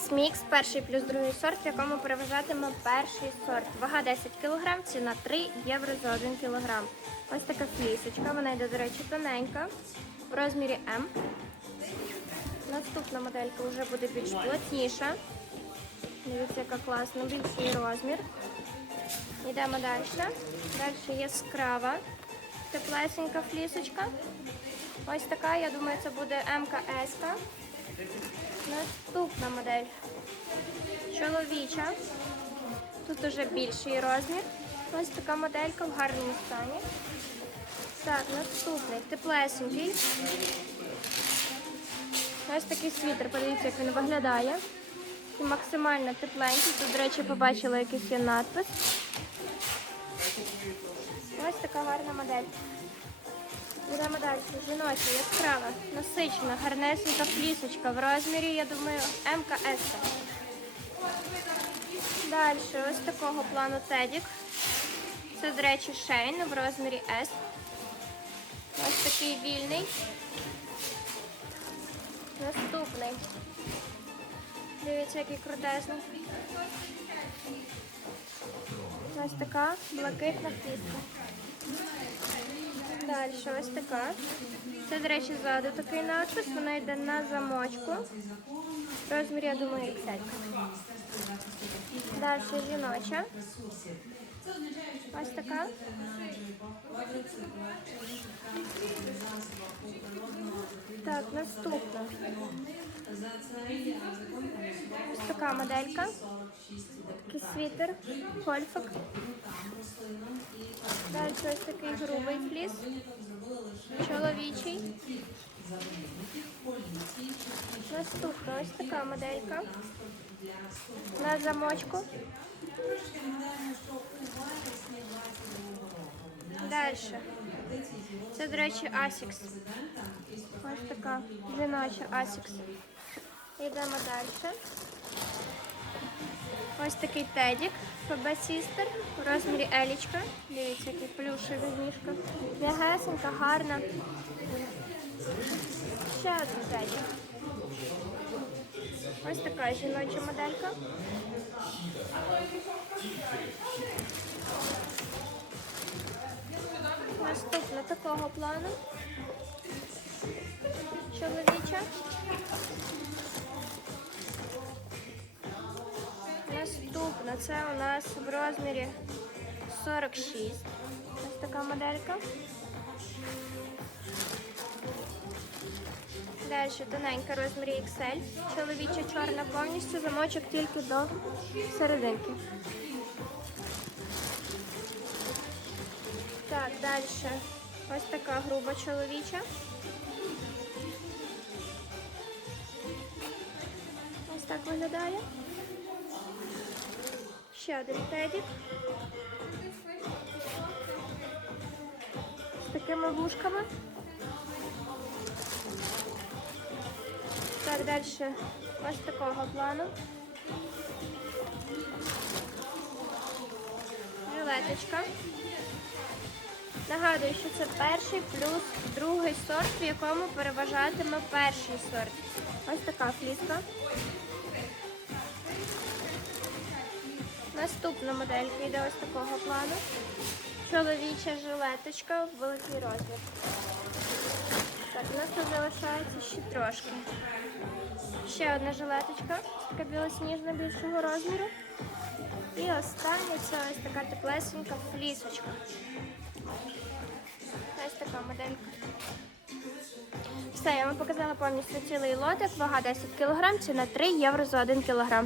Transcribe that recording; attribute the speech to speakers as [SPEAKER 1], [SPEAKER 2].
[SPEAKER 1] Фліс мікс, перший плюс другий сорт, в якому переважатиме перший сорт. Вага 10 кг, ціна 3 євро за 1 кг. Ось така флісочка, вона йде, до речі, тоненька, в розмірі М. Наступна моделька вже буде більш плотніша. Дивіться, яка класна, більший розмір. Йдемо далі. Далі яскрава, теплесенька флісочка. Ось така, я думаю, це буде МКС. Наступна модель. Чоловіча. Тут уже більший розмір. Ось така моделька в гарному стані. Так, наступний теплесенький. Ось такий світер, подивіться, як він виглядає. І максимально тепленький. Тут, до речі, побачила якийсь є надпис. Ось така гарна модель. Йдемо далі. Жіноча, яскрава, насичена, гарнесенька флісочка в розмірі, я думаю, МКС. Далі ось такого плану тедік. Це, до речі, шейн в розмірі S. Ось такий вільний. Наступний. Дивіться, який крутезний. Ось така блакитна фліска. Далі ось така. Це, до речі, ззаду такий надпис, вона йде на замочку. Розмір, я думаю, XL. Далі жіноча. Ось така. Так, наступна. Ось така моделька. Такий світер, гольфик. Далі ось такий грубий фліс. Чоловічий. Наступна ось така моделька. На замочку. Далі. Це, до речі, Asics. Ось така жіноча Asics. Йдемо далі. Ось такий тедік ФБ Sister у розмірі Елічка. Дивіться, який плюшевий мішка. М'ягесенька, гарна. Ще один тедік. Ось така жіноча моделька. Наступна такого плану. Чоловіча. Це у нас в розмірі 46. Ось така моделька. Далі тоненька розмірі XL. Чоловіча чорна повністю, замочок тільки до серединки. Так, далі ось така груба чоловіча. Ось так виглядає. Ще один тедік. З такими вушками. Так, далі ось такого плану. Жилеточка. Нагадую, що це перший плюс другий сорт, в якому переважатиме перший сорт. Ось така фліска. Наступна моделька йде ось такого плану. Чоловіча жилеточка в великий розмір. Так, у нас тут залишається ще трошки. Ще одна жилеточка, така білосніжна більшого розміру. І остання це ось така теплесенька флісочка. Ось така моделька. Все, я вам показала повністю цілий лотик, вага 10 кг, ціна 3 євро за 1 кг.